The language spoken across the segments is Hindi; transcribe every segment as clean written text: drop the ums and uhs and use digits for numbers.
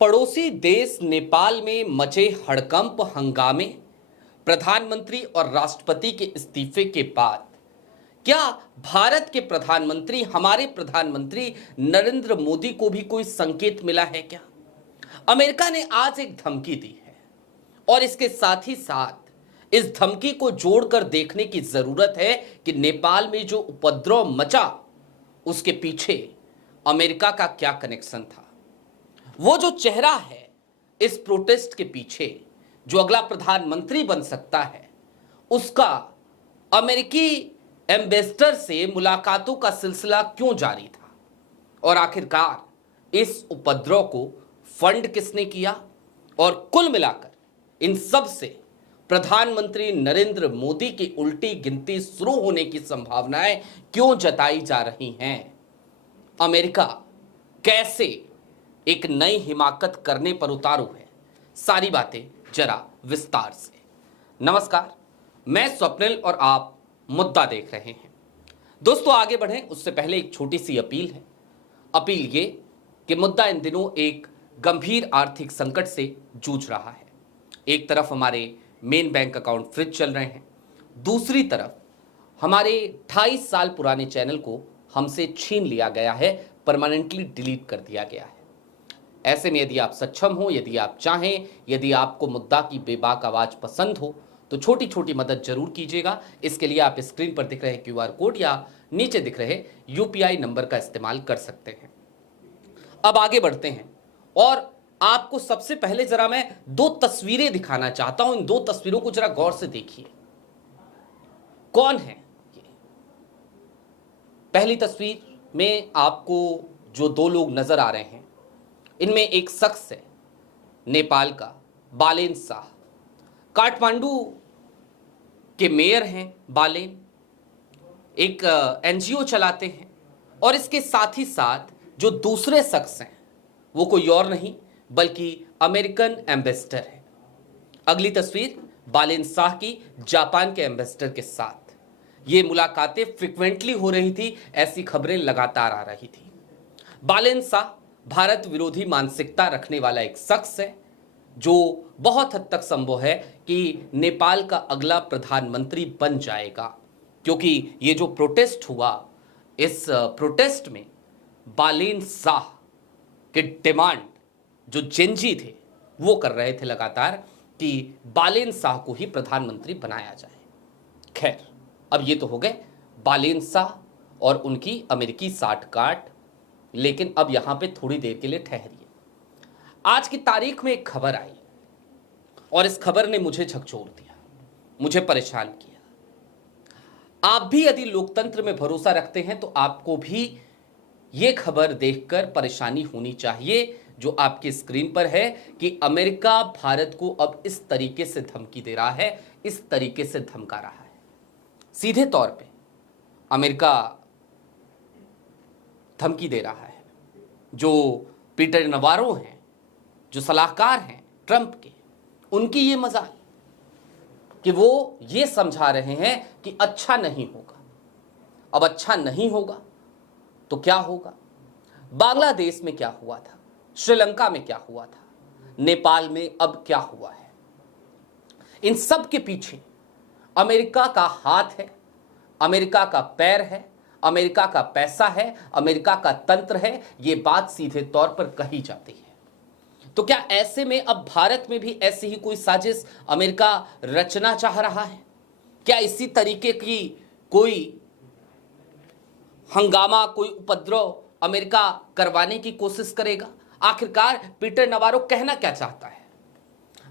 पड़ोसी देश नेपाल में मचे हड़कंप हंगामे, प्रधानमंत्री और राष्ट्रपति के इस्तीफे के बाद क्या भारत के प्रधानमंत्री, हमारे प्रधानमंत्री नरेंद्र मोदी को भी कोई संकेत मिला है क्या? अमेरिका ने आज एक धमकी दी है और इसके साथ ही साथ इस धमकी को जोड़कर देखने की जरूरत है कि नेपाल में जो उपद्रव मचा उसके पीछे अमेरिका का क्या कनेक्शन था। वो जो चेहरा है इस प्रोटेस्ट के पीछे, जो अगला प्रधानमंत्री बन सकता है, उसका अमेरिकी एम्बेसडर से मुलाकातों का सिलसिला क्यों जारी था और आखिरकार इस उपद्रव को फंड किसने किया और कुल मिलाकर इन सब से प्रधानमंत्री नरेंद्र मोदी की उल्टी गिनती शुरू होने की संभावनाएं क्यों जताई जा रही हैं। अमेरिका कैसे एक नई हिमाकत करने पर उतारू है, सारी बातें जरा विस्तार से। नमस्कार, मैं स्वप्निल और आप मुद्दा देख रहे हैं। दोस्तों, आगे बढ़ें उससे पहले एक छोटी सी अपील है। अपील ये कि मुद्दा इन दिनों एक गंभीर आर्थिक संकट से जूझ रहा है। एक तरफ हमारे मेन बैंक अकाउंट फ्रीज चल रहे हैं, दूसरी तरफ हमारे 28 साल पुराने चैनल को हमसे छीन लिया गया है, परमानेंटली डिलीट कर दिया गया है। ऐसे में यदि आप सक्षम हो, यदि आप चाहें, यदि आपको मुद्दा की बेबाक आवाज पसंद हो तो छोटी छोटी मदद जरूर कीजिएगा। इसके लिए आप स्क्रीन पर दिख रहे क्यूआर कोड या नीचे दिख रहे यूपीआई नंबर का इस्तेमाल कर सकते हैं। अब आगे बढ़ते हैं और आपको सबसे पहले जरा मैं दो तस्वीरें दिखाना चाहता हूं। इन दो तस्वीरों को जरा गौर से देखिए। कौन है ये? पहली तस्वीर में आपको जो दो लोग नजर आ रहे हैं, इनमें एक शख्स है नेपाल का, बालेन शाह। काठमांडू के मेयर हैं बालेन, एक एनजीओ चलाते हैं और इसके साथ ही साथ जो दूसरे शख्स हैं वो कोई और नहीं बल्कि अमेरिकन एम्बेसडर है। अगली तस्वीर बालेन शाह की जापान के एम्बेसडर के साथ। ये मुलाकातें फ्रिक्वेंटली हो रही थी, ऐसी खबरें लगातार आ रही थी। बालेन शाह भारत विरोधी मानसिकता रखने वाला एक शख्स है जो बहुत हद तक संभव है कि नेपाल का अगला प्रधानमंत्री बन जाएगा, क्योंकि ये जो प्रोटेस्ट हुआ, इस प्रोटेस्ट में बालेन शाह के डिमांड जो जेनजी थे वो कर रहे थे लगातार कि बालेन शाह को ही प्रधानमंत्री बनाया जाए। खैर, अब ये तो हो गए बालेन शाह और उनकी अमेरिकी साठगांठ, लेकिन अब यहां पे थोड़ी देर के लिए ठहरिए। आज की तारीख में एक खबर आई और इस खबर ने मुझे झकझोर दिया, मुझे परेशान किया। आप भी यदि लोकतंत्र में भरोसा रखते हैं तो आपको भी ये खबर देखकर परेशानी होनी चाहिए जो आपकी स्क्रीन पर है कि अमेरिका भारत को अब इस तरीके से धमकी दे रहा है, इस तरीके से धमका रहा है। सीधे तौर पे अमेरिका धमकी दे रहा है। जो पीटर नवारो हैं, जो सलाहकार हैं ट्रंप के, उनकी ये मजाल कि वो ये समझा रहे हैं कि अच्छा नहीं होगा। अब अच्छा नहीं होगा तो क्या होगा? बांग्लादेश में क्या हुआ था, श्रीलंका में क्या हुआ था, नेपाल में अब क्या हुआ है? इन सब के पीछे अमेरिका का हाथ है, अमेरिका का पैर है, अमेरिका का पैसा है, अमेरिका का तंत्र है। ये बात सीधे तौर पर कही जाती है। तो क्या ऐसे में अब भारत में भी ऐसी ही कोई साजिश अमेरिका रचना चाह रहा है? क्या इसी तरीके की कोई हंगामा, कोई उपद्रव अमेरिका करवाने की कोशिश करेगा? आखिरकार पीटर नवारो कहना क्या चाहता है?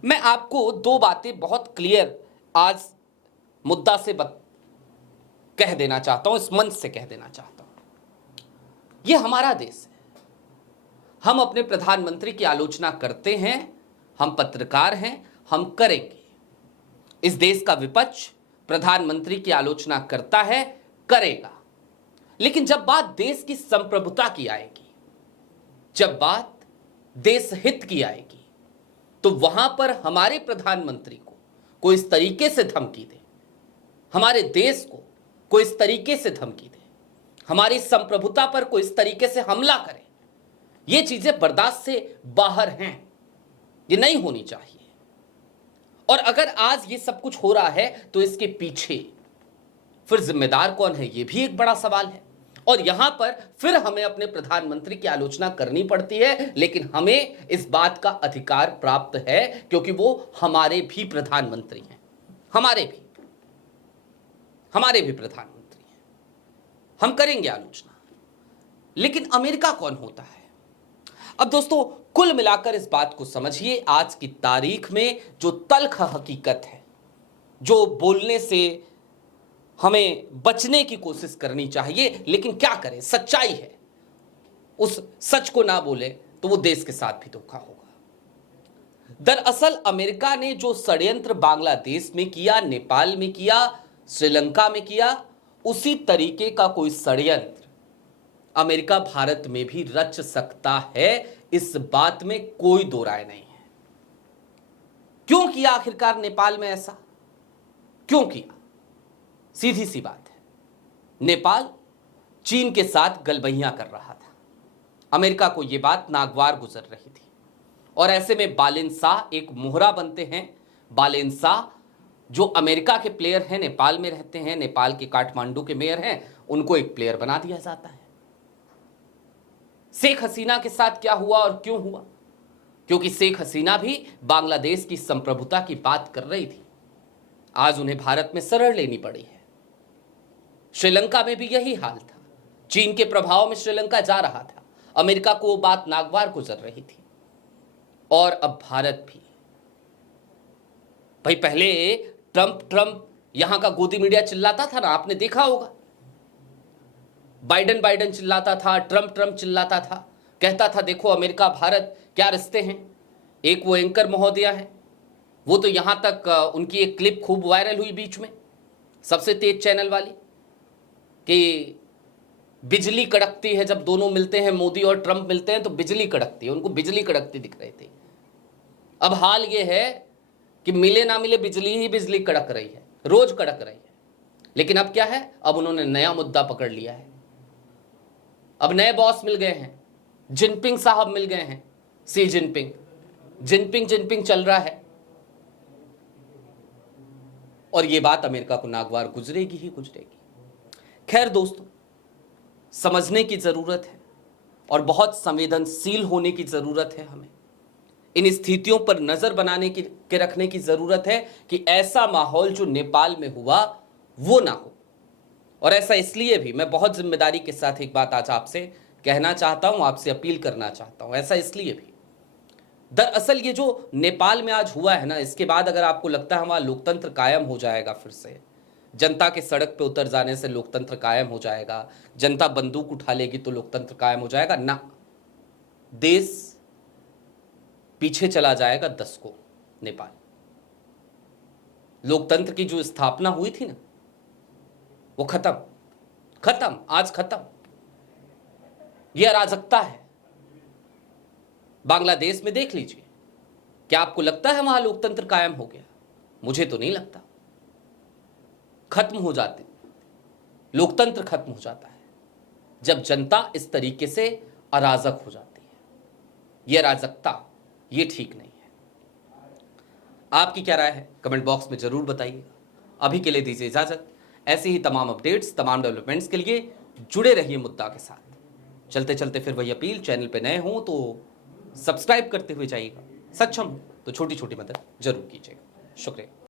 मैं आपको दो बातें बहुत क्लियर आज मुद्दा से कह देना चाहता हूं, इस मंच से कह देना चाहता हूं। यह हमारा देश है, हम अपने प्रधानमंत्री की आलोचना करते हैं, हम पत्रकार हैं, हम करेंगे। इस देश का विपक्ष प्रधानमंत्री की आलोचना करता है, करेगा। लेकिन जब बात देश की संप्रभुता की आएगी, जब बात देश हित की आएगी, तो वहां पर हमारे प्रधानमंत्री को कोई इस तरीके से धमकी दे, हमारे देश को कोई इस तरीके से धमकी दे, हमारी संप्रभुता पर कोई इस तरीके से हमला करे, ये चीजें बर्दाश्त से बाहर हैं, ये नहीं होनी चाहिए। और अगर आज ये सब कुछ हो रहा है तो इसके पीछे फिर जिम्मेदार कौन है, ये भी एक बड़ा सवाल है। और यहां पर फिर हमें अपने प्रधानमंत्री की आलोचना करनी पड़ती है, लेकिन हमें इस बात का अधिकार प्राप्त है क्योंकि वो हमारे भी प्रधानमंत्री हैं, हमारे भी प्रधानमंत्री हैं। हम करेंगे आलोचना, लेकिन अमेरिका कौन होता है? अब दोस्तों, कुल मिलाकर इस बात को समझिए, आज की तारीख में जो तल्ख हकीकत है, जो बोलने से हमें बचने की कोशिश करनी चाहिए, लेकिन क्या करें, सच्चाई है, उस सच को ना बोले तो वो देश के साथ भी धोखा होगा। दरअसल अमेरिका ने जो षड्यंत्र बांग्लादेश में किया, नेपाल में किया, श्रीलंका में किया, उसी तरीके का कोई षड्यंत्र अमेरिका भारत में भी रच सकता है, इस बात में कोई दो राय नहीं है। क्यों किया आखिरकार नेपाल में ऐसा, क्यों किया? सीधी सी बात है, नेपाल चीन के साथ गलबहियां कर रहा था, अमेरिका को यह बात नागवार गुजर रही थी, और ऐसे में बालेन शाह एक मोहरा बनते हैं। बालेन शाह जो अमेरिका के प्लेयर हैं, नेपाल में रहते हैं, नेपाल के काठमांडू के मेयर हैं, उनको एक प्लेयर बना दिया जाता है। शेख हसीना के साथ क्या हुआ और क्यों हुआ? क्योंकि शेख हसीना भी बांग्लादेश की संप्रभुता की बात कर रही थी, आज उन्हें भारत में शरण लेनी पड़ी है। श्रीलंका में भी यही हाल था, चीन के प्रभाव में श्रीलंका जा रहा था, अमेरिका को वो बात नागवार गुजर रही थी, और अब भारत भी। भाई पहले ट्रंप यहां का गोदी मीडिया चिल्लाता था ना, आपने देखा होगा, बाइडन चिल्लाता था, ट्रंप चिल्लाता था, कहता था देखो अमेरिका भारत क्या रिश्ते हैं। एक वो एंकर महोदया है, वो तो यहां तक उनकी एक क्लिप खूब वायरल हुई बीच में, सबसे तेज चैनल वाली, कि बिजली कड़कती है जब दोनों मिलते हैं, मोदी और ट्रंप मिलते हैं तो बिजली कड़कती है, उनको बिजली कड़कती दिख रही थी। अब हाल ये है कि मिले ना मिले बिजली ही बिजली कड़क रही है, रोज कड़क रही है। लेकिन अब क्या है, अब उन्होंने नया मुद्दा पकड़ लिया है, अब नए बॉस मिल गए हैं, जिनपिंग साहब मिल गए हैं, सी जिनपिंग चल रहा है, और यह बात अमेरिका को नागवार गुजरेगी ही गुजरेगी। खैर दोस्तों, समझने की जरूरत है और बहुत संवेदनशील होने की जरूरत है, हमें इन स्थितियों पर नजर बनाने के रखने की जरूरत है कि ऐसा माहौल जो नेपाल में हुआ वो ना हो। और ऐसा इसलिए भी मैं बहुत जिम्मेदारी के साथ एक बात आज आपसे कहना चाहता हूं, आपसे अपील करना चाहता हूं, ऐसा इसलिए भी, दरअसल ये जो नेपाल में आज हुआ है ना, इसके बाद अगर आपको लगता है वहां लोकतंत्र कायम हो जाएगा, फिर से जनता के सड़क पे उतर जाने से लोकतंत्र कायम हो जाएगा, जनता बंदूक उठा लेगी तो लोकतंत्र कायम हो जाएगा, ना, देश पीछे चला जाएगा 10 को। नेपाल लोकतंत्र की जो स्थापना हुई थी ना, वो खत्म, आज खत्म। यह अराजकता है। बांग्लादेश में देख लीजिए, क्या आपको लगता है वहां लोकतंत्र कायम हो गया? मुझे तो नहीं लगता। खत्म हो जाते, लोकतंत्र खत्म हो जाता है जब जनता इस तरीके से अराजक हो जाती है। यह अराजकता, ये ठीक नहीं है। आपकी क्या राय है, कमेंट बॉक्स में जरूर बताइएगा। अभी के लिए दीजिए इजाजत। ऐसी ही तमाम अपडेट्स, तमाम डेवलपमेंट्स के लिए जुड़े रहिए मुद्दा के साथ। चलते चलते फिर वही अपील, चैनल पे नए हों तो सब्सक्राइब करते हुए जाइएगा, सक्षम हो तो छोटी छोटी मदद जरूर कीजिएगा। शुक्रिया।